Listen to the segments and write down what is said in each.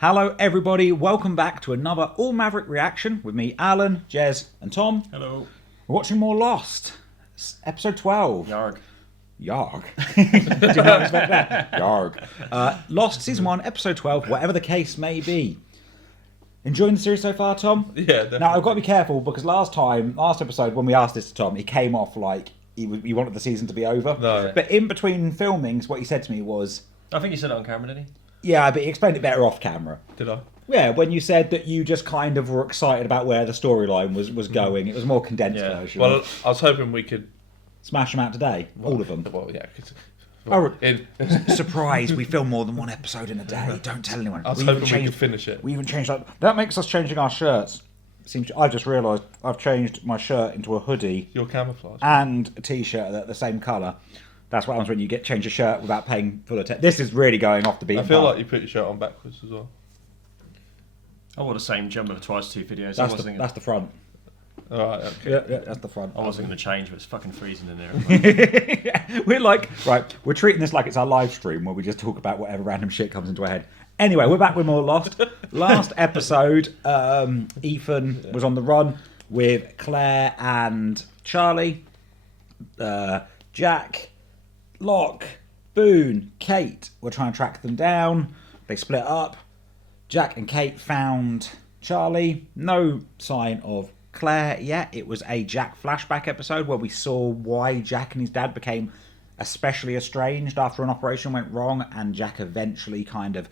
Hello everybody, welcome back to another All Maverick reaction with me, Alan, Jez and Tom. Hello. We're watching more Lost. It's episode 12. Yarg. Yarg. Did you not expect that? Yarg. Lost season 1, episode 12, whatever the case may be. Enjoying the series so far, Tom? Yeah, definitely. Now, I've got to be careful because last episode, when we asked this to Tom, he came off like he wanted the season to be over. No. But in between filmings, what he said to me was... I think he said it on camera, didn't he? Yeah, but he explained it better off camera. Did I? Yeah, when you said that you just kind of were excited about where the storyline was going. It was a more condensed version. Well, I was hoping we could... Smash them out today. All of them. Well, yeah. Surprise, we film more than one episode in a day. Don't tell anyone. I was hoping we could finish it. We even changed that. That makes us changing our shirts. I've just realised I've changed my shirt into a hoodie. Your camouflage. And a t-shirt that the same colour. That's what happens when you change your shirt without paying full attention. This is really going off the beaten path. I feel like you put your shirt on backwards as well. I wore the same jumper for twice 2 videos. That's the front. Alright, okay. Yeah, that's the front. I wasn't going to change, but it's fucking freezing in there. Yeah, we're treating this like it's our live stream where we just talk about whatever random shit comes into our head. Anyway, we're back with more Lost. Last episode, Ethan was on the run with Claire and Charlie, Jack, Locke, Boone, Kate were trying to track them down. They split up. Jack and Kate found Charlie. No sign of Claire yet. It was a Jack flashback episode where we saw why Jack and his dad became especially estranged after an operation went wrong, and Jack eventually kind of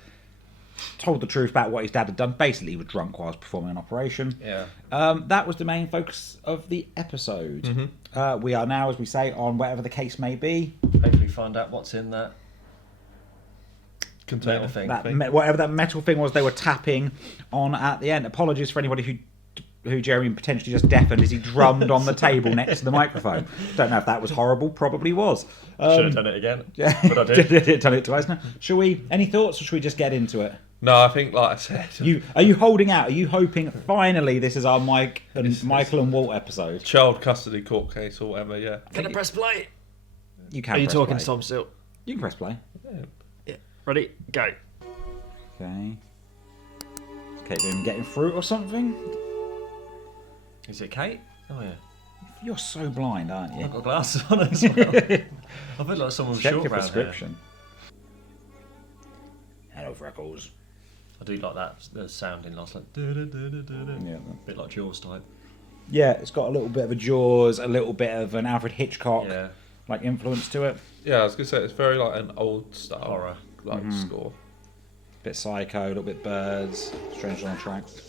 told the truth about what his dad had done. Basically, he was drunk while he was performing an operation. Yeah. That was the main focus of the episode. Mm-hmm. We are now, as we say, on whatever the case may be. Hopefully find out what's in that container thing. Whatever that metal thing was they were tapping on at the end. Apologies for anybody who Jeremy potentially just deafened as he drummed on the table next to the microphone. Don't know if that was horrible. Probably was. Should have done it again. Yeah, but I did. Done it twice now. Shall we? Any thoughts, or should we just get into it? No, I think, like I said... Are you holding out? Are you hoping finally this is our Michael and Walt episode? Child custody court case or whatever, yeah. Can I press play? You can. Are you press talking play. to Tom still? You can press play. Yeah. Ready? Go. Okay. Kate doing getting fruit or something? Is it Kate? Oh yeah. You're so blind, aren't you? I've got glasses on as well. I feel like someone with Check short your brown prescription. Hello, Freckles. I do like that. The sound in Lost, like Yeah. a bit like Jaws type. Yeah, it's got a little bit of a Jaws, a little bit of an Alfred Hitchcock like influence to it. Yeah, I was going to say, it's very like an old style horror score. Bit Psycho, a little bit Birds, Strange on the Tracks.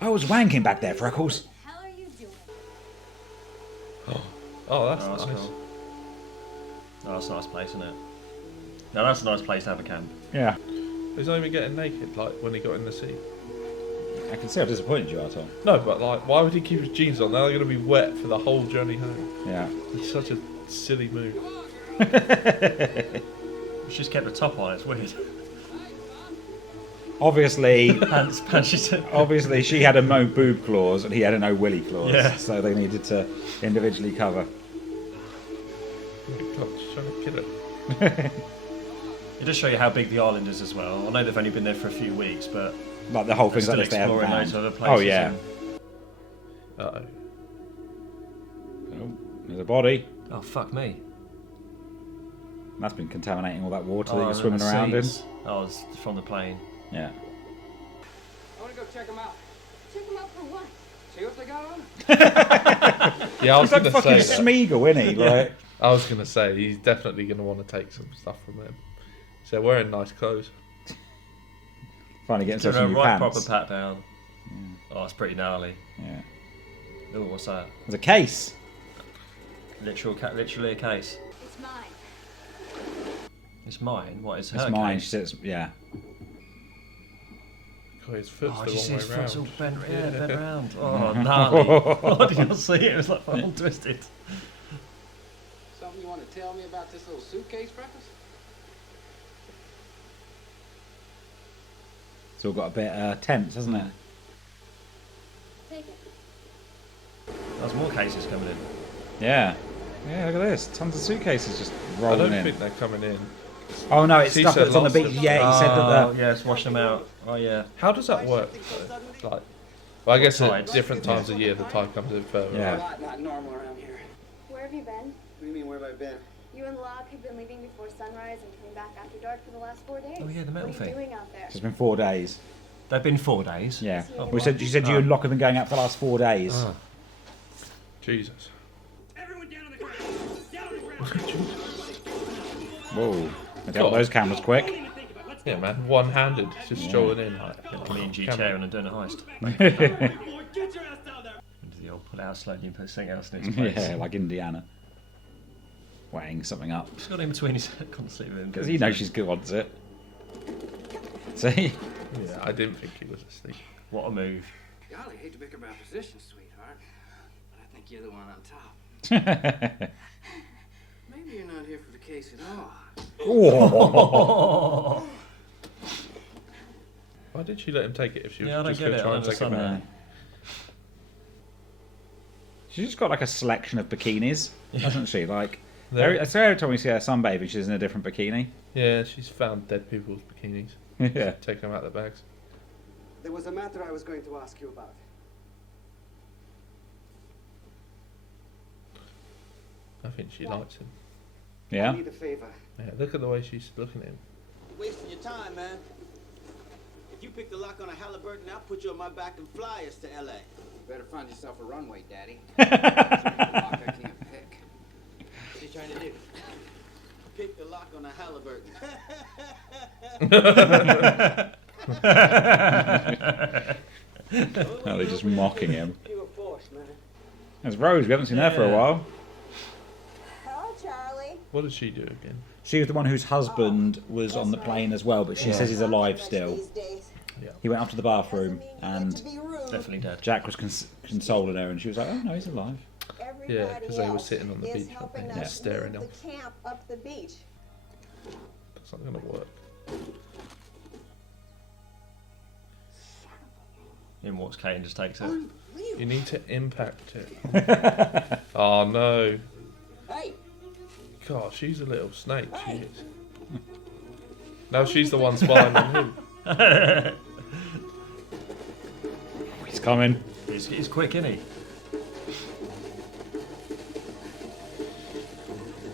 I was wanking back there, Freckles. What the hell are you doing? Oh, that's Oh, that's nice. cool. Oh, that's a nice place, isn't it? No, that's a nice place to have a camp. Yeah. He's not even getting naked, like, when he got in the sea. I can see how disappointed you are, Tom. No, but, like, why would he keep his jeans on? They're going to be wet for the whole journey home. Yeah. It's such a silly move. She's just kept the top on, it's weird. Obviously, Pants, she said. obviously she had a no boob clause and he had a no willy clause. Yeah. So they needed to individually cover. Oh, God, she's trying to kill it. It does show you how big the island is as well. I know they've only been there for a few weeks, but Like the whole they're thing's still like they haven't exploring found. those other places. Oh yeah. Uh-oh. Oh, there's a body. Oh, fuck me. That's been contaminating all that water that Oh, you're the swimming around in. seas. Oh, it's from the plane. Yeah. I want to go check them out. Check them out for what? See what they got on? Yeah, I was He's like going to fucking say... Smeagol, isn't he? Like, I was going to say, he's definitely going to want to take some stuff from them. So they're wearing nice clothes. finally getting Give some her a new right pants. proper pat down. Oh, it's pretty gnarly. Yeah. Oh, what's that? There's a case. Literally a case. It's mine. It's mine. What is her It's mine. case? She says, yeah. God, his foot's Oh, the did you see wrong his way foot's all round. bent, bent round? Oh, gnarly. Oh, did you see it? It was like all twisted. Something you want to tell me about this little suitcase, Freckles? It's all got a bit tense, hasn't it? Take it. There's more cases coming in. Yeah. Yeah, look at this. Tons of suitcases just I rolling don't in. think they're coming in. Oh no, it's She stuff said that's on the lost beach. them. Yeah, he said that. Yeah, it's wash them out. Oh yeah. How does that work? Though? Like, well, I guess at Tides. different times of year the tide comes in further. Yeah. Right? Not normal around here. Where have you been? What do you mean, where have I been? You and Locke have been leaving before sunrise and coming back after dark for the last 4 days. Oh, yeah, the metal What are you thing. doing out there? It's been 4 days. They've been 4 days. Yeah. Oh, We said. She said you and Locke have been going out for the last 4 days. Oh. Jesus. Everyone down on the ground. Down on the ground. Whoa. They dealt with those cameras quick. Don't even think about it. Let's Yeah, man. One-handed, just strolling in. Like, Me and G camera. tearing and doing a heist. go. Get your ass down there. Into the old pull it out slowly and put something else in its place. Yeah, like Indiana. Weighing something up. She's got in between his can't sleep with him. Because he knows she's good wants it. See? Yeah, I didn't think he was asleep. What a move. Golly, hate to pick up our position, sweetheart. But I think you're the one on top. Maybe you're not here for the case at all. Why did she let him take it if she was Yeah, I don't just get going to it. try I and don't take it understand back? She's just got like a selection of bikinis, hasn't she? Like, There- every time we see her sunbathing, she's in a different bikini. Yeah, she's found dead people's bikinis. Yeah. Take them out of the bags. There was a matter I was going to ask you about. I think she likes him. I Yeah. need a favor. Yeah, look at the way she's looking at him. Wasting your time, man. If you pick the lock on a Halliburton, I'll put you on my back and fly us to L.A. Better find yourself a runway, Daddy. Lock I can't pick. What you trying to do? Pick the lock on a Halliburton. Oh, they're just mocking him. Pure force, man. There's Rose. We haven't seen her for a Yeah. while. Hello, Charlie. What does she do again? She was the one whose husband was on the plane as well, but she says he's alive still. He went up to the bathroom and Definitely dead. Jack was consoling her, and she was like, "Oh no, he's alive." Yeah, because they were sitting on the beach, weren't they? Yeah. Staring the off. camp up the beach. That's not going to work. In walks Kate and just takes it. You need to impact it. Oh no. Hey! God, she's a little snake, she is. Now she's the one spying on him. He's coming. He's quick, isn't he?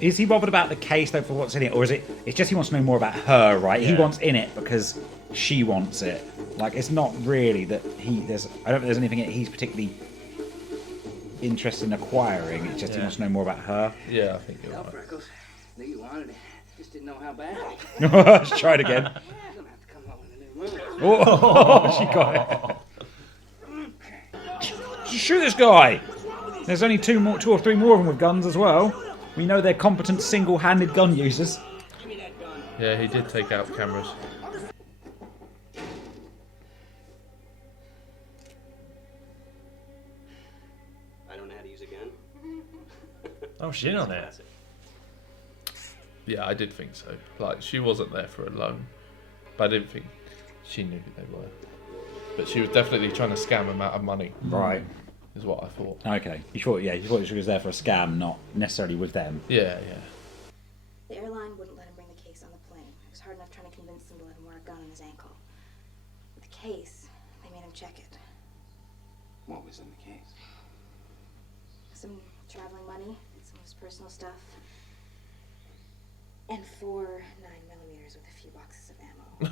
Is he bothered about the case though for what's in it, or is it? It's just he wants to know more about her, right? He Yeah. wants in it because she wants it. Like it's not really that there's. I don't think there's anything he's particularly interested in acquiring. It's just he Yeah. wants to know more about her. Yeah, I think you're Well, right. Freckles, knew you wanted it. Just didn't know how bad. Let's try it again. You're gonna have to come up with a new move. Oh, she got it. Shoot this guy! There's only two or three more of them with guns as well. We know they're competent single-handed gun users. Yeah, he did take out cameras. I don't know how to use a gun. Oh, she's in on it. Yeah, I did think so. Like, she wasn't there for a loan. But I didn't think she knew who they were. But she was definitely trying to scam him out of money, Right. is what I thought. Okay. You thought she was there for a scam, not necessarily with them. Yeah, yeah. The airline wouldn't let him bring the case on the plane. It was hard enough trying to convince them to let him wear a gun on his ankle. With the case, they made him check it. What was in the case? Some traveling money, some of his personal stuff, and 4 9mm with a few boxes of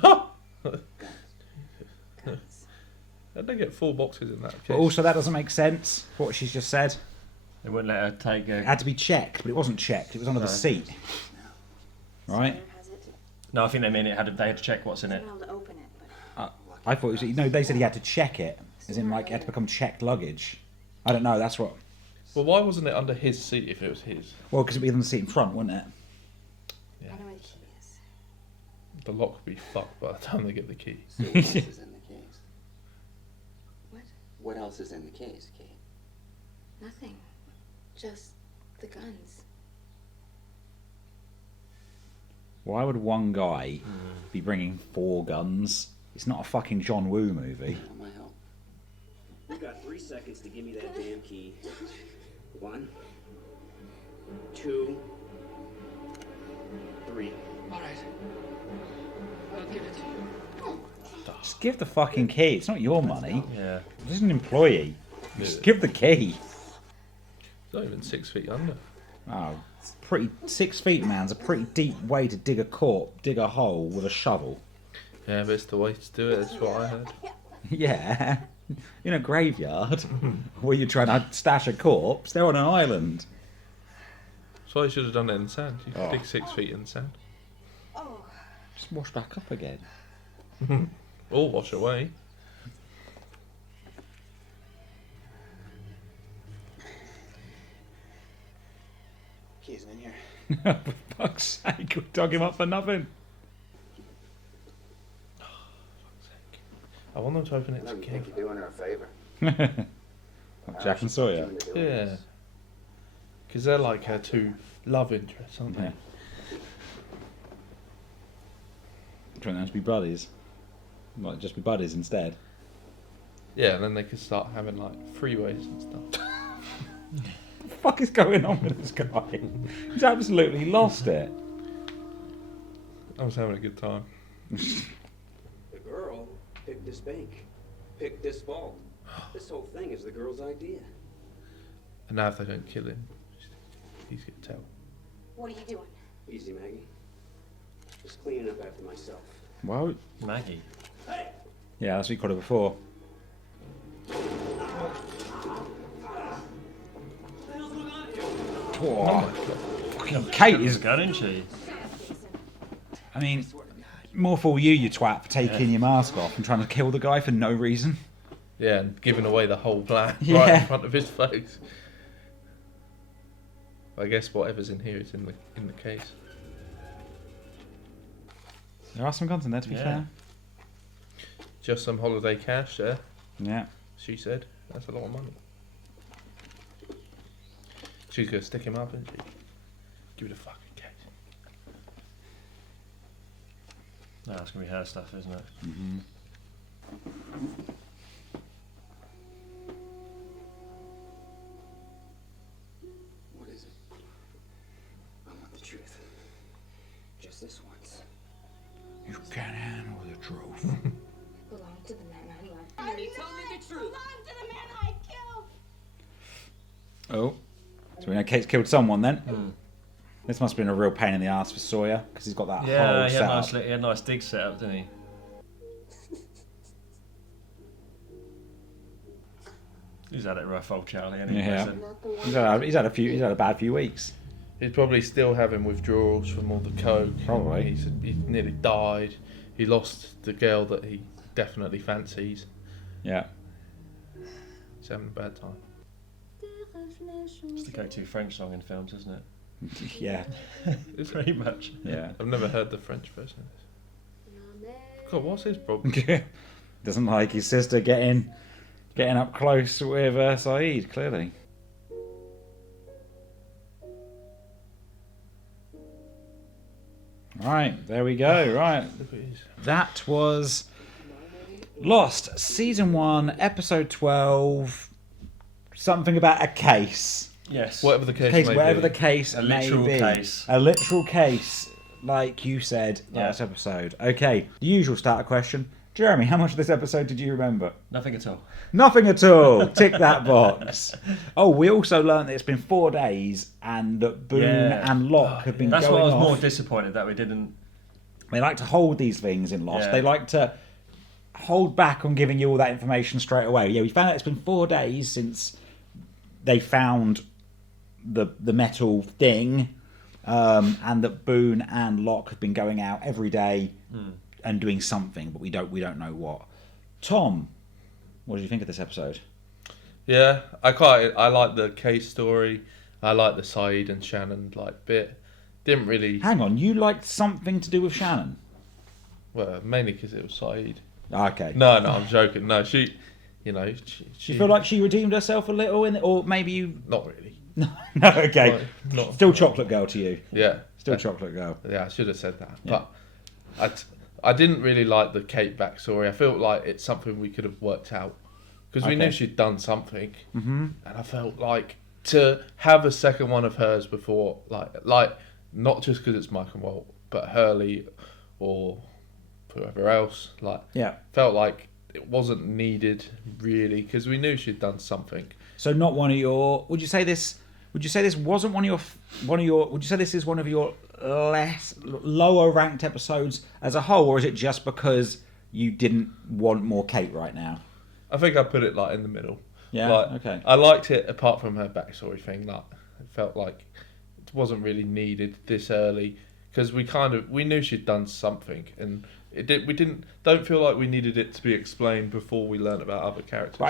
ammo. Guns. How'd they get 4 boxes in that case? But also, that doesn't make sense, what she's just said. They wouldn't let her take It a... had to be checked, but it wasn't checked. It was under the seat. Right? Sawyer has it. No, I think they mean they had to check what's in He's it. been able to open it, but I thought it was... No, they said he had to check it. As in, like, it had to become checked luggage. I don't know, that's what... Well, why wasn't it under his seat if it was his? Well, because it'd be on the seat in front, wouldn't it? Yeah. I know where the key is. The lock would be fucked by the time they get the key. So what else is in the case? What? What else is in the case, Kate? Nothing. Just the guns. Why would one guy be bringing 4 guns? It's not a fucking John Woo movie. How may I help? You got 3 seconds to give me that damn key. 1, 2, 3. All right. I'll give it to you. Just give the fucking key. It's not your money. Yeah. This is an employee. Just give the key. It's not even 6 feet under. Oh, it's pretty. 6 feet, man's a pretty deep way to dig a hole with a shovel. Yeah, but it's the way to do it. That's what I heard. Yeah. In a graveyard where you're trying to stash a corpse, they're on an island. That's why you should have done it in sand. You could Oh. dig 6 feet in sand. Just wash back up again. Or wash away. Key isn't in here. For fuck's sake, we're dogging him up for nothing. I want them to open it I don't together. think you're doing her a favor. Jack and Sawyer. Yeah. Because they're like her two love interests, aren't they? Yeah. Trying them to be buddies. Might just be buddies instead. Yeah, and then they could start having like freeways and stuff. What the fuck is going on with this guy? He's absolutely lost it. I was having a good time. The girl picked this bank, picked this vault. This whole thing is the girl's idea. And now if they don't kill him, he's gonna tell. What are you doing? Easy, Maggie. Just cleaning up after myself. Well, Maggie. yeah, that's what you called it before. Fucking Kate is. Gun, isn't she? I mean, more for you twat, for taking your mask off and trying to kill the guy for no reason. Yeah, and giving away the whole plan right Yeah. in front of his face. I guess whatever's in here is in the case. There are some guns in there, to be Yeah. fair. Just some holiday cash there, Yeah. she said. That's a lot of money. She's gonna stick him up, isn't she? Give it a fucking case. No, it's gonna be her stuff, isn't it? Mm-hmm. What is it? I want the truth. Just this once. You can't handle the truth. Belong to the man I love. You tell me the truth. Belong to the man I killed. Oh. So we know Kate's killed someone then. This must have been a real pain in the ass for Sawyer, because he's got that Yeah, whole he had, setup. he had a nice dig set up, didn't he? He's had it rough, old Charlie, and Yeah. listen. He's had a bad few weeks. He's probably still having withdrawals from all the coke. Probably. He's nearly died. He lost the girl that he definitely fancies. Yeah. He's having a bad time. It's the go-to French song in films, isn't it? Yeah. Is it? Pretty much. Yeah. I've never heard the French version of this. God, what's his problem? Doesn't like his sister getting up close with Saeed, clearly. Right, there we go. Right. Look at his. That was Lost, Season 1, Episode 12. Something about a case. Yes. Whatever the case, may Whatever be. the case A may literal be. case. A literal case, like you said Yeah. last episode. Okay, the usual starter question. Jeremy, how much of this episode did you remember? Nothing at all. Nothing at all. Tick that box. Oh, we also learned that it's been 4 days and that Boone Yeah. and Locke have been That's going why I was off. more disappointed that we didn't. They like to hold these things in Lost. Yeah. They like to hold back on giving you all that information straight away. Yeah, we found out it's been 4 days since they found the metal thing, and that Boone and Locke have been going out every day and doing something, but we don't know what. Tom, what did you think of this episode? Yeah, I like the case story. I like the Saeed and Shannon bit. Didn't really. Hang on, you liked something to do with Shannon? Well, mainly because it was Saeed. Okay. No, I'm joking. No, she, you know, Do you feel like she redeemed herself a little, or maybe you? Not really. No, okay. Not Still chocolate girl to you. Yeah. Still chocolate girl. Yeah, I should have said that. Yeah. But I didn't really like the Kate backstory. I felt like it's something we could have worked out. Because we Okay. knew she'd done something. Mm-hmm. And I felt like to have a second one of hers before, like not just because it's Mike and Walt, but Hurley or whoever else, felt like it wasn't needed really because we knew she'd done something. So not one of your. Would you say this wasn't one of your? Would you say this is one of your lower ranked episodes as a whole, or is it just because you didn't want more Kate right now? I think I put it in the middle. Yeah. Okay. I liked it apart from her backstory thing. It felt like it wasn't really needed this early because we knew she'd done something and. We don't feel like we needed it to be explained before we learned about other characters. But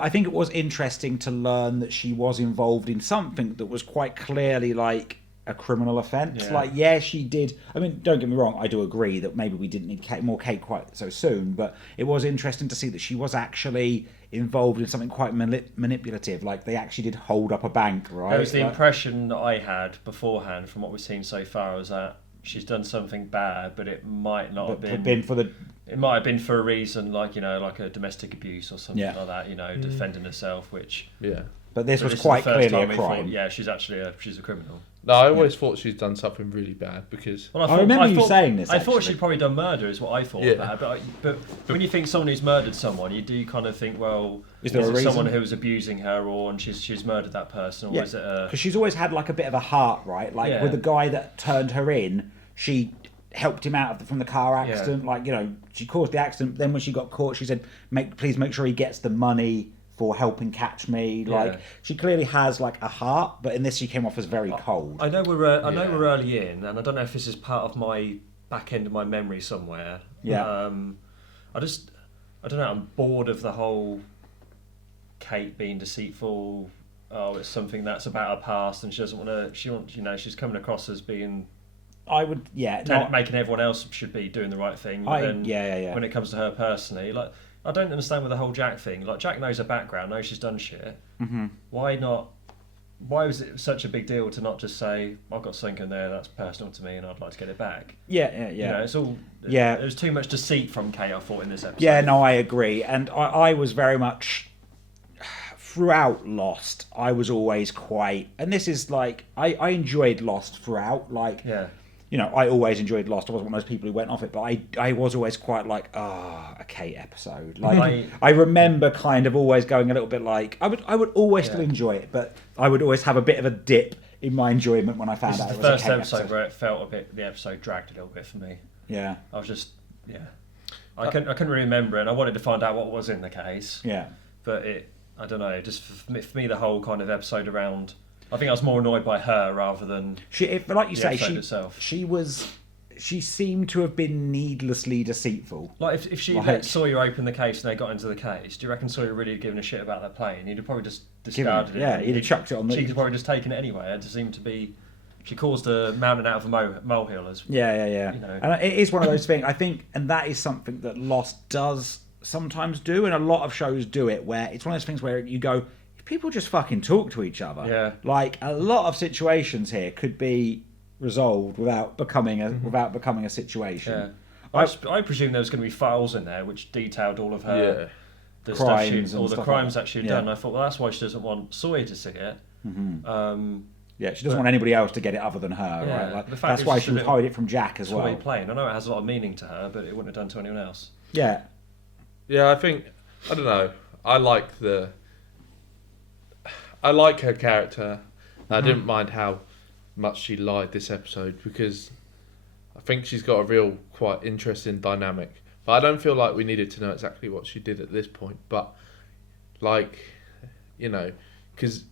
I think it was interesting to learn that she was involved in something that was quite clearly like a criminal offence. Yeah. She did. I mean, don't get me wrong. I do agree that maybe we didn't need more Kate quite so soon. But it was interesting to see that she was actually involved in something quite manipulative. Like they actually did hold up a bank, right? That was the impression that I had beforehand from what we've seen so far. Was that she's done something bad, but it might not have been for the. It might have been for a reason, like like a domestic abuse or something like that. Defending herself, which. Yeah. But this was quite clearly a crime. She's actually she's a criminal. No, I always thought she'd done something really bad because. Well, I remember you saying this. I thought she'd probably done murder, is what I thought. Yeah. But when you think someone who's murdered someone, you do kind of think, well, is there a reason? Someone who was abusing her, and she's murdered that person, or is it? Because she's always had like a bit of a heart, right? Like with the guy that turned her in, she helped him out from the car accident. She caused the accident. Then when she got caught, she said, please make sure he gets the money for helping catch me. She clearly has like a heart, but in this she came off as very cold. I know we're early in, and I don't know if this is part of my back end of my memory somewhere. Yeah. I don't know. I'm bored of the whole Kate being deceitful. Oh, it's something that's about her past, and she doesn't want to. She's coming across as being. I would, making everyone else should be doing the right thing. When it comes to her personally, I don't understand with the whole Jack thing. Like, Jack knows her background, knows she's done shit. Mm-hmm. Why not? Why was it such a big deal to not just say, I've got something in there that's personal to me and I'd like to get it back? Yeah. It's all. Yeah. There's too much deceit from Kate, I thought, in this episode. Yeah, no, I agree. And I was very much. Throughout Lost, I was always quite. And this is like. I enjoyed Lost throughout. I always enjoyed Lost. I wasn't one of those people who went off it, but I was always quite like, a Kate episode. I remember kind of always going a little bit like, I would always still enjoy it, but I would always have a bit of a dip in my enjoyment when I found out it was a Kate episode. This is the first episode where it felt the episode dragged a little bit for me. Yeah. I was just, I couldn't really remember it, and I wanted to find out what was in the case. Yeah. But I don't know, just for me, the whole kind of episode around. I think I was more annoyed by her rather than like you say, itself. She seemed to have been needlessly deceitful. Like if she let Sawyer open the case and they got into the case, do you reckon Sawyer really had given a shit about that plane? He'd have probably just discarded it. Yeah, he'd have chucked it on. She'd probably just taken it anyway. It seemed to be. She caused a mountain out of a molehill. Yeah. And it is one of those things. I think, and that is something that Lost does sometimes do, and a lot of shows do it, where it's one of those things where you go. People just fucking talk to each other. Yeah. Like a lot of situations here could be resolved without becoming a situation. Yeah. I presume there was going to be files in there which detailed all of her the crimes stuff all the crimes that she'd done. I thought, well, that's why she doesn't want Sawyer to see it. Mm-hmm. She doesn't want anybody else to get it other than her, right? That's why she would hide it from Jack as well. Sawyer playing. I know it has a lot of meaning to her, but it wouldn't have done to anyone else. Yeah. Yeah, I don't know. I like her character. I didn't mind how much she lied this episode because I think she's got a real quite interesting dynamic. But I don't feel like we needed to know exactly what she did at this point. But because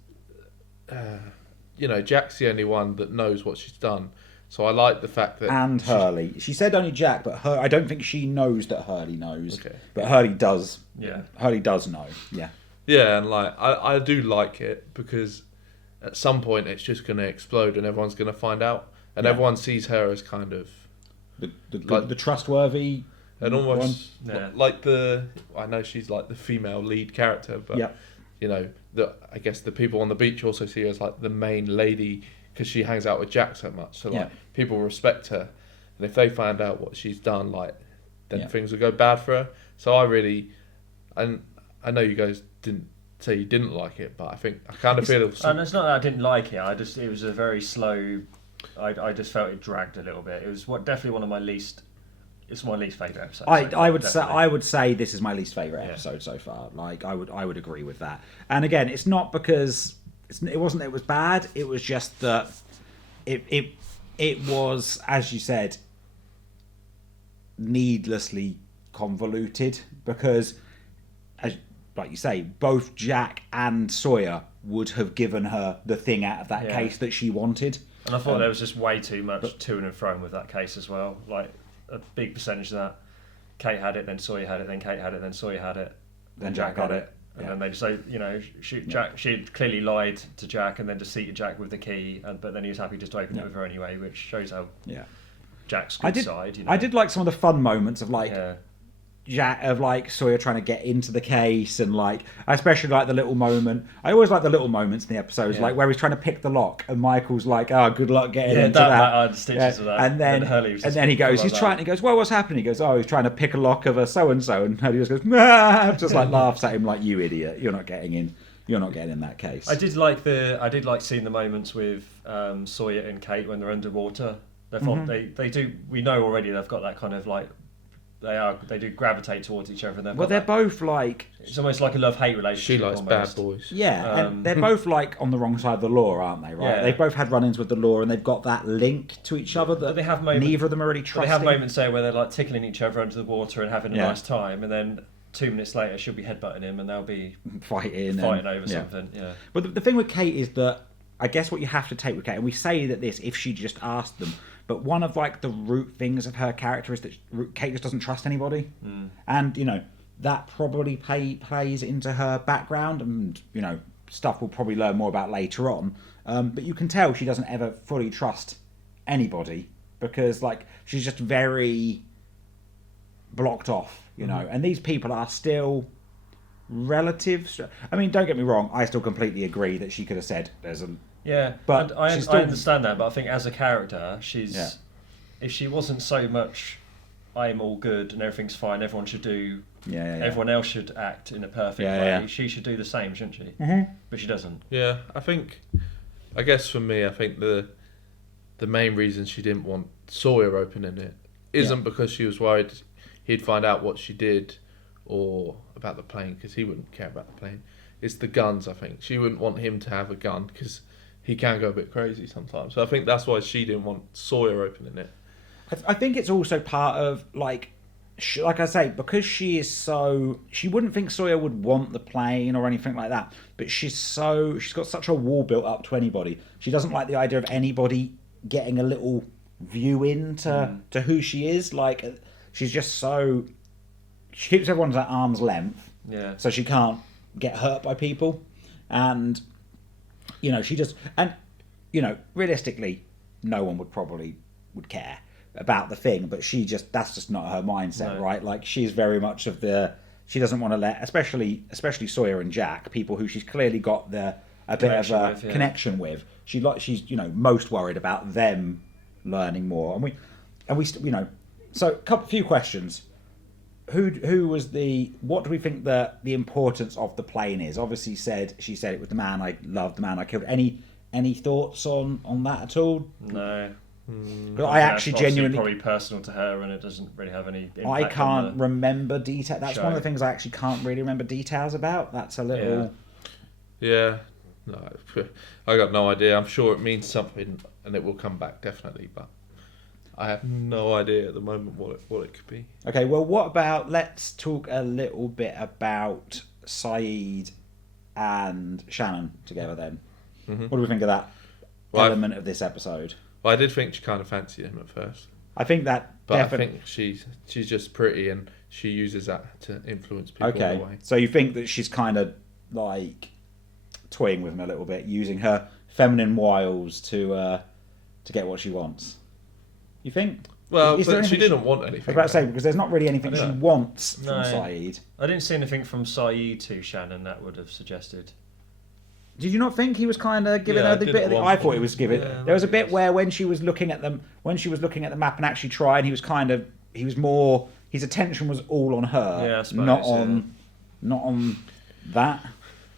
Jack's the only one that knows what she's done. So I like the fact that Hurley. She said only Jack, but I don't think she knows that Hurley knows. Okay. But Hurley does. Yeah. Hurley does know. Yeah. Yeah, and I do like it because at some point it's just going to explode and everyone's going to find out, and everyone sees her as kind of the trustworthy and almost like I know she's like the female lead character, but I guess the people on the beach also see her as like the main lady because she hangs out with Jack so much, so people respect her, and if they find out what she's done, then things will go bad for her. So I know you guys didn't say you didn't like it, but I kind of feel. And it's not that I didn't like it. It was a very slow I just felt it dragged a little bit. It was definitely one of my least. It's my least favourite episode. I would say this is my least favourite episode so far. Like I would agree with that. And again, it's not because it wasn't that it was bad. It was just that it was, as you said, needlessly convoluted because, like you say, both Jack and Sawyer would have given her the thing out of that case that she wanted. And I thought there was just way too much to and fro with that case as well. Like a big percentage of that. Kate had it, then Sawyer had it, then Kate had it, then Sawyer had it, then Jack got it. And then they just say, Jack. She had clearly lied to Jack and then deceived Jack with the key, but then he was happy just to open it with her anyway, which shows how Jack's good side. I did like some of the fun moments of Sawyer trying to get into the case, and I especially like the little moment. I always like the little moments in the episodes, like where he's trying to pick the lock, and Michael's like, "Oh, good luck getting into that." Stitches of that. And then he goes, He goes, "Well, what's happening?" He goes, "Oh, he's trying to pick a lock of a so and so," and Hurley just goes, "Nah," just laughs at him like, "You idiot! You're not getting in. You're not getting in that case." I did like seeing the moments with Sawyer and Kate when they're underwater. They do. We know already they've got that kind of they do gravitate towards each other. And they're both like... It's almost like a love-hate relationship. She likes almost. bad boys. Yeah, and they're both on the wrong side of the law, aren't they, right? Yeah. They've both had run-ins with the law, and they've got that link to each other that neither of them are really trusting. They have moments there where they're tickling each other under the water and having a nice time, and then 2 minutes later she'll be headbutting him and they'll be fighting over something. Yeah. But the thing with Kate is that, I guess what you have to take with Kate, and we say that this if she just asked them, but one of the root things of her character is that Kate just doesn't trust anybody. And, that probably plays into her background, and, stuff we'll probably learn more about later on. But you can tell she doesn't ever fully trust anybody because, she's just very blocked off, and these people are still relatives. I mean, don't get me wrong, I still completely agree that she could have said there's a... Yeah, but I understand that, but I think as a character, if she wasn't so much, I'm all good and everything's fine, everyone should do, everyone else should act in a perfect way, she should do the same, shouldn't she? Mm-hmm. But she doesn't. Yeah, I guess for me, I think the main reason she didn't want Sawyer opening it isn't because she was worried he'd find out what she did or about the plane, because he wouldn't care about the plane. It's the guns, I think. She wouldn't want him to have a gun because he can go a bit crazy sometimes. So I think that's why she didn't want Sawyer opening it. I think it's also part of, like I say, because she wouldn't think Sawyer would want the plane or anything like that, but she's got such a wall built up to anybody. She doesn't like the idea of anybody getting a little view into to who she is. She's just she keeps everyone at arm's length, so she can't get hurt by people, and realistically, no one would care about the thing, but that's just not her mindset, right? She's very much of she doesn't want to let, especially Sawyer and Jack, people who she's clearly got a bit of a connection with. She's most worried about them learning more, and we so few questions. Who was what do we think the importance of the plane is? Obviously she said it was the man I loved, the man I killed. Any thoughts on that at all? No. I actually genuinely probably personal to her, and it doesn't really have any impact. I can't remember detail. That's one of the things I actually can't really remember details about. That's a little. Yeah. No, I got no idea. I'm sure it means something, and it will come back definitely, but I have no idea at the moment what it could be. Okay, well, let's talk a little bit about Saeed and Shannon together then. Mm-hmm. What do we think of that element of this episode? Well, I did think she kind of fancied him at first. I think that I think she's just pretty, and she uses that to influence people in a way. So you think that she's kind of toying with him a little bit, using her feminine wiles to get what she wants? You think? Well, but she didn't want anything. I was about to say, because there's not really anything she wants from Saeed. I didn't see anything from Saeed to Shannon that would have suggested. Did you not think he was kind of giving her the bit of the... I thought he was giving... there was a bit where when she was looking at the map and actually trying, he was more... His attention was all on her, not on that.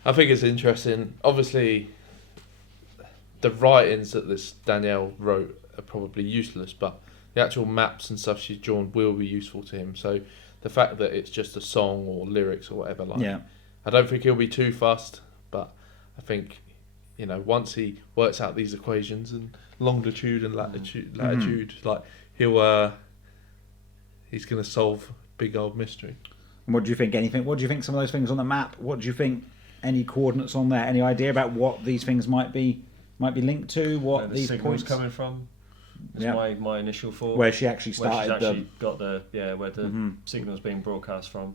I think it's interesting. Obviously, the writings that this Danielle wrote are probably useless, but the actual maps and stuff she's drawn will be useful to him. So the fact that it's just a song or lyrics or whatever, I don't think he'll be too fussed, but I think, once he works out these equations and longitude and latitude, like he's going to solve big old mystery. What do you think? What do you think some of those things on the map? What do you think? Any coordinates on there? Any idea about what these things might be linked to? What these points coming from? Is my initial thought. Where she actually started. Where she's actually got where the signal's being broadcast from.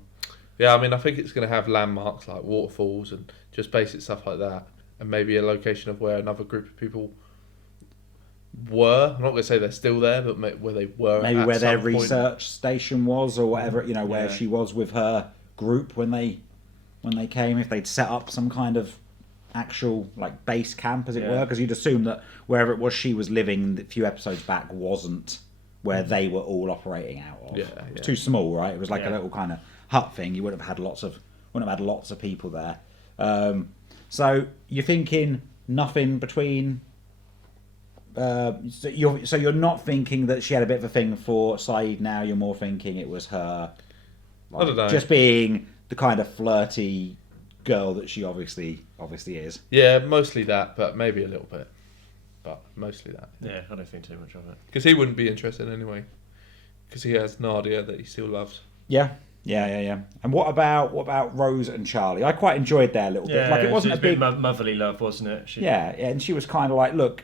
Yeah, I mean, I think it's going to have landmarks like waterfalls and just basic stuff like that, and maybe a location of where another group of people were. I'm not going to say they're still there, but where they were. Maybe at where their some point. Research station was, or whatever. Where she was with her group when they came. If they'd set up some kind of actual like base camp, as it were, because you'd assume that wherever it was she was living a few episodes back wasn't where they were all operating out of. It was too small, right? It was like a little kind of hut thing. You wouldn't have had lots of people there. So you're thinking nothing between. So you're not thinking that she had a bit of a thing for Saeed now. You're more thinking it was her. I don't know. Just being the kind of flirty girl that she obviously is. Yeah, mostly that, but maybe a little bit. But mostly that. Yeah, I don't think too much of it. Because he wouldn't be interested anyway. Because he has Nadia that he still loves. Yeah. And what about Rose and Charlie? I quite enjoyed their little bit. Like it wasn't a big motherly love, wasn't it? And she was kind of like, look,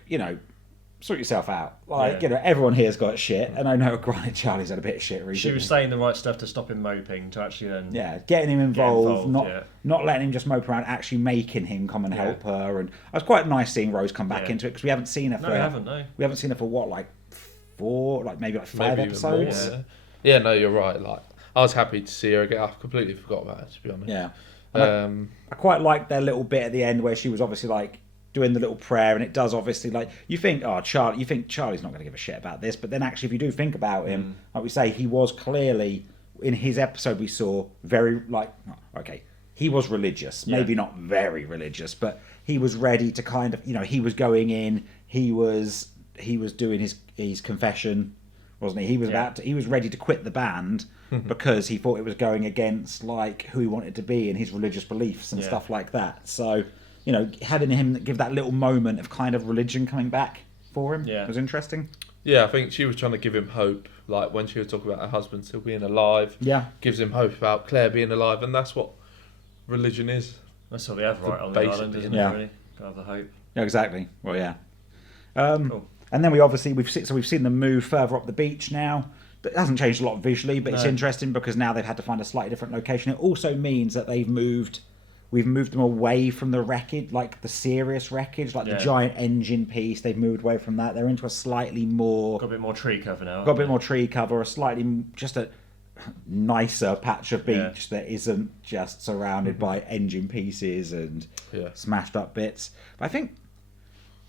sort yourself out. Like, everyone here's got shit, and I know granted Charlie's had a bit of shit recently. She was saying the right stuff to stop him moping, to actually then getting him involved, not letting him just mope around, actually making him come and help her. And it was quite nice seeing Rose come back into it, because we haven't seen her for. No, we haven't. No, we haven't seen her for what, like 4, like maybe 5 episodes. Yeah, no, you're right. Like I was happy to see her again. I completely forgot about her, to be honest. Yeah, I quite liked their little bit at the end where she was obviously like doing the little prayer, and it does obviously like you think Charlie's not going to give a shit about this, but then actually if you do think about him, like we say, he was clearly in his episode we saw very he was religious, maybe not very religious, but he was ready to kind of he was going in, he was doing his confession, wasn't he? He was ready to quit the band because he thought it was going against like who he wanted to be and his religious beliefs and stuff like that. So having him give that little moment of kind of religion coming back for him was interesting. Yeah, I think she was trying to give him hope. Like when she was talking about her husband still being alive, gives him hope about Claire being alive, and that's what religion is. That's what they have right on the island, isn't it? Really, gotta have the hope. Yeah, exactly. Well, yeah. Cool. And then we've seen them move further up the beach now. It hasn't changed a lot visually, but it's interesting because now they've had to find a slightly different location. It also means that we've moved them away from the wreckage, like the serious wreckage, like the giant engine piece. They've moved away from that. They're into a slightly more... Got a bit more tree cover now. Got a bit more tree cover, just a nicer patch of beach that isn't just surrounded by engine pieces and smashed up bits. But I think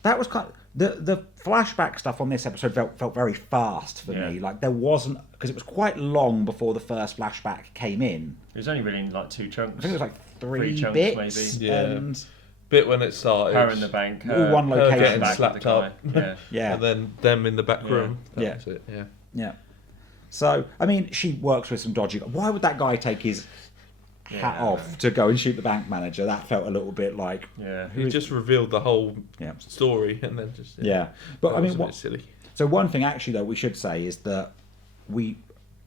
that was kind of... The flashback stuff on this episode felt very fast for me. Like there wasn't... Because it was quite long before the first flashback came in. It was only really in like 2 chunks. I think it was like 3 chunks, bits. maybe. Yeah. And bit when it started. Her in the bank. All one location. Her getting slapped up. Yeah. And then them in the back room. Yeah. That's it. Yeah. Yeah. So, I mean, she works with some dodgy... Why would that guy take his hat off to go and shoot the bank manager? That felt a little bit like... Yeah. He just revealed the whole story and then just... But I mean, a bit silly. So one thing actually, though, we should say is that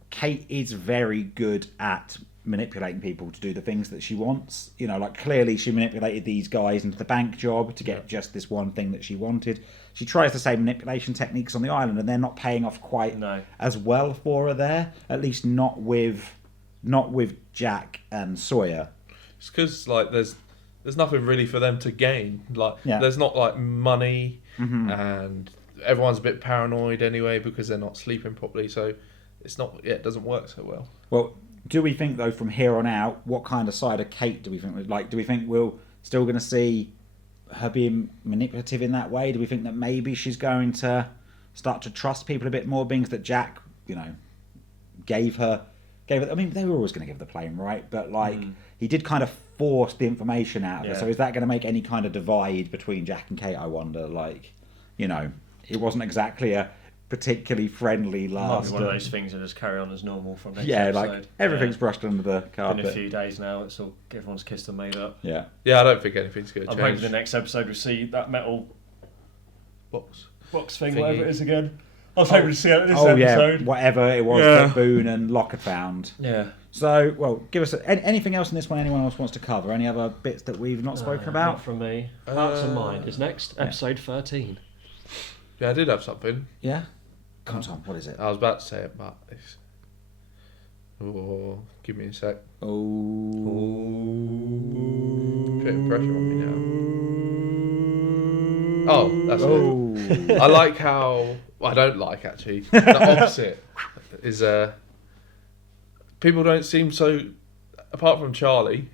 Kate is very good at manipulating people to do the things that she wants. Like clearly she manipulated these guys into the bank job to get just this one thing that she wanted. She tries the same manipulation techniques on the island, and they're not paying off quite as well for her there. At least not with Jack and Sawyer. It's because like there's nothing really for them to gain. Like there's not like money, and everyone's a bit paranoid anyway because they're not sleeping properly. So it's not. Yeah, it doesn't work so well. Well, do we think though from here on out, what kind of side of Kate do we think? Like, do we think we're still going to see her being manipulative in that way? Do we think that maybe she's going to start to trust people a bit more, being that Jack, gave her gave it. I mean, they were always going to give the plane, right? But like, he did kind of force the information out of it. So is that going to make any kind of divide between Jack and Kate? I wonder. Like, you know, it wasn't exactly a particularly friendly last. One of those things that just carry on as normal from next episode. Like everything's brushed under the carpet. Been a few days now. It's all everyone's kissed and made up. Yeah. I don't think anything's going to change. I'm hoping the next episode we see that metal box thing, whatever it is again. I was hoping to see it in this episode. Yeah, whatever it was that Boone and Locke had found. Yeah. So, well, give us anything else in this one anyone else wants to cover? Any other bits that we've not spoken about? Not from me. Hearts and Mind is next, episode 13. Yeah, I did have something. Yeah? Come on, Tom, what is it? I was about to say it, but it's... Oh, give me a sec. Putting pressure on me now. Oh, that's it. I like how... Well, I don't like, actually. The opposite is... people don't seem so... Apart from Charlie,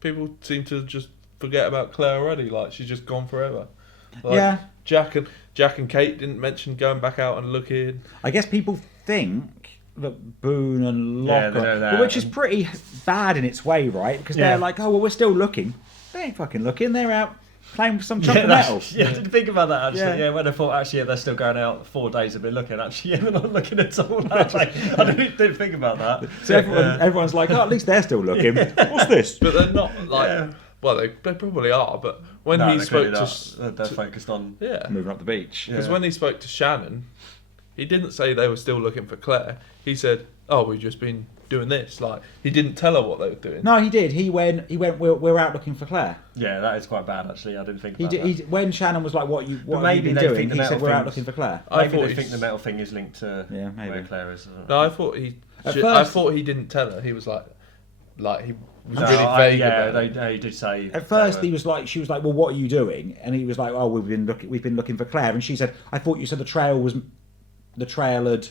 people seem to just forget about Claire already. Like, she's just gone forever. Like, Jack and Kate didn't mention going back out and looking. I guess people think that Boone and Locke which is pretty bad in its way, right? Because they're like, oh, well, we're still looking. They ain't fucking looking. They're out playing for some chunk of metal. Yeah, I didn't think about that, actually. Yeah, when I thought, actually, they're still going out 4 days have been looking. Actually, they're not looking at all. I didn't think about that. So everyone's like, oh, at least they're still looking. What's this? But they're not like... Well, they probably are, but when he spoke to... They're focused on... moving up the beach. Because when he spoke to Shannon, he didn't say they were still looking for Claire. He said, oh, we've just been doing this. Like, he didn't tell her what they were doing. No, he did. He went. We're out looking for Claire. Yeah, that is quite bad, actually. I didn't think about that. When Shannon was like, what have you been doing? He said, we're out looking for Claire. Maybe they think the metal thing is linked to where Claire is. No, I thought he didn't tell her. He was like he was really vague about it. They did say. At first, she was like, well, what are you doing? And he was like, oh, we've been looking for Claire. And she said, I thought you said the trail had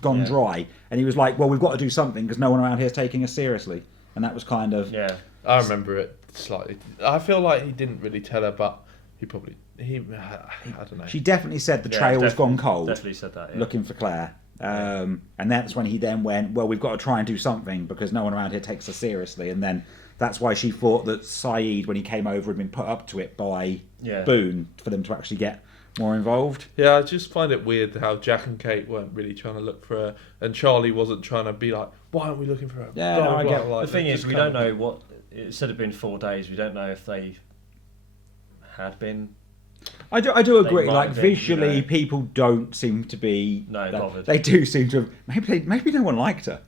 gone dry. And he was like, well, we've got to do something because no one around here is taking us seriously. And that was kind of... Yeah. I remember it slightly. I feel like he didn't really tell her, but I don't know. She definitely said the trail has gone cold. Definitely said that, looking for Claire. And that's when he then went, well, we've got to try and do something because no one around here takes us seriously. And then that's why she thought that Saeed, when he came over, had been put up to it by Boone for them to actually get more involved. Yeah, I just find it weird how Jack and Kate weren't really trying to look for her, and Charlie wasn't trying to be like, why aren't we looking for her? Yeah, blah, I get the thing is, we don't know what... It said it had been 4 days. We don't know if they had been... I do agree. Like visually, people don't seem to be bothered. They do seem to have. Maybe no one liked her.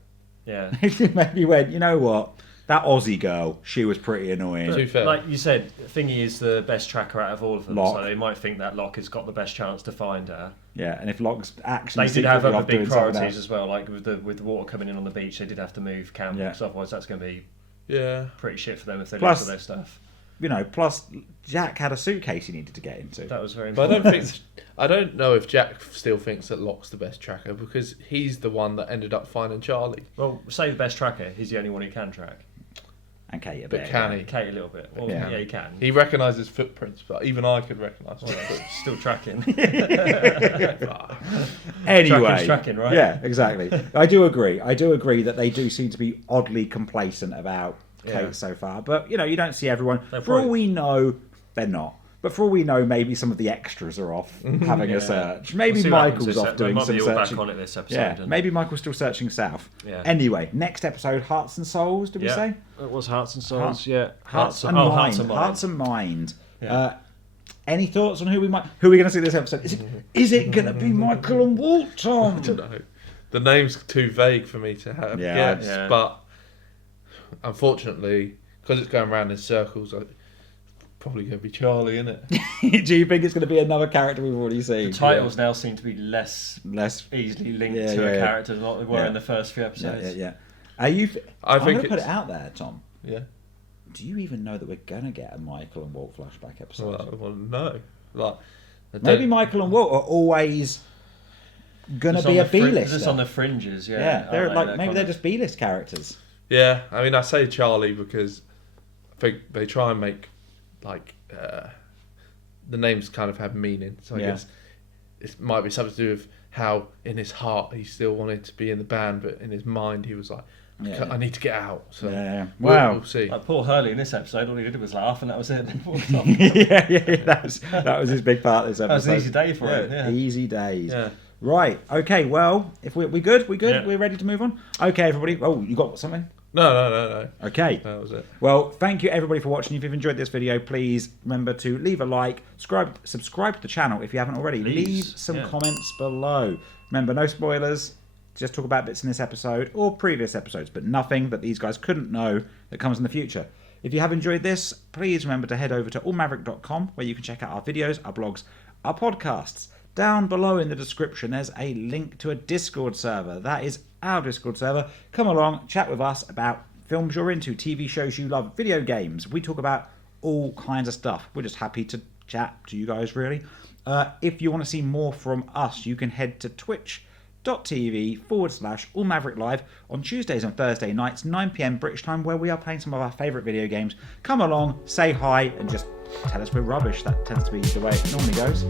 Yeah. Maybe went. You know what? That Aussie girl, she was pretty annoying. But, like you said, Thingy is the best tracker out of all of them, Locke. so they might think that Locke has got the best chance to find her. Yeah, and if Locke's actually... They did have other big priorities as well, like with the water coming in on the beach, they did have to move camp, because otherwise that's going to be pretty shit for them if they lose all their stuff. You know, plus Jack had a suitcase he needed to get into. That was very important. But I don't know if Jack still thinks that Locke's the best tracker, because he's the one that ended up finding Charlie. Well, say the best tracker, he's the only one who can track. And Kate a bit. But can he? Kate a little bit. Well, yeah, he can. He recognises footprints, but even I could recognise footprints. Still tracking. Anyway. Tracking, right? Yeah, exactly. I do agree that they do seem to be oddly complacent about Kate so far. But, you know, you don't see everyone. For all we know, they're not. But for all we know, maybe some of the extras are off having a search. Maybe Michael's off doing some searching. Back on it this episode, yeah, maybe Michael's still searching south. Yeah. Anyway, next episode, Hearts and Souls, did we say? It was Hearts and Souls, Hearts and Mind. Hearts and Mind. Yeah. Any thoughts on who we're going to see this episode? Is it going to be Michael and Walt, Tom? I don't know. The name's too vague for me to have guessed, but unfortunately, because it's going around in circles, probably going to be Charlie, isn't it? Do you think it's going to be another character we've already seen? The titles now seem to be less easily linked to a character than they were in the first few episodes. I'm going to put it out there, Tom. Yeah. Do you even know that we're going to get a Michael and Walt flashback episode? Well, no. Maybe Michael and Walt are always going to be a B-list. Just on the fringes, Yeah, they're just B-list characters. Yeah, I mean, I say Charlie because I think they try and make the names kind of have meaning. So I guess it might be something to do with how in his heart he still wanted to be in the band, but in his mind he was like, I need to get out. So we'll see. Like poor Hurley in this episode, all he did was laugh, and that was it. That was his big part of this episode. That was an easy day for him. Yeah. Easy days. Yeah. Right. Okay. Well, if we good. Yeah. We're ready to move on. Okay, everybody. Oh, you got something? No. Okay. That was it. Well, thank you everybody for watching. If you've enjoyed this video, please remember to leave a like, subscribe to the channel if you haven't already. Leave some comments below. Remember, no spoilers. Just talk about bits in this episode or previous episodes, but nothing that these guys couldn't know that comes in the future. If you have enjoyed this, please remember to head over to allmaverick.com where you can check out our videos, our blogs, our podcasts. Down below in the description, there's a link to a Discord server. That is our Discord server. Come along, chat with us about films you're into, TV shows you love, video games. We talk about all kinds of stuff. We're just happy to chat to you guys, really. If you want to see more from us, you can head to twitch.tv/allmaverick live on Tuesdays and Thursday nights, 9 PM British time, where we are playing some of our favourite video games. Come along, say hi, and just tell us we're rubbish. That tends to be the way it normally goes.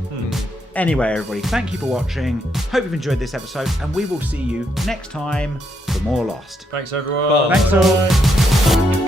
Anyway, everybody, thank you for watching. Hope you've enjoyed this episode, and we will see you next time for more Lost. Thanks, everyone. Thanks all.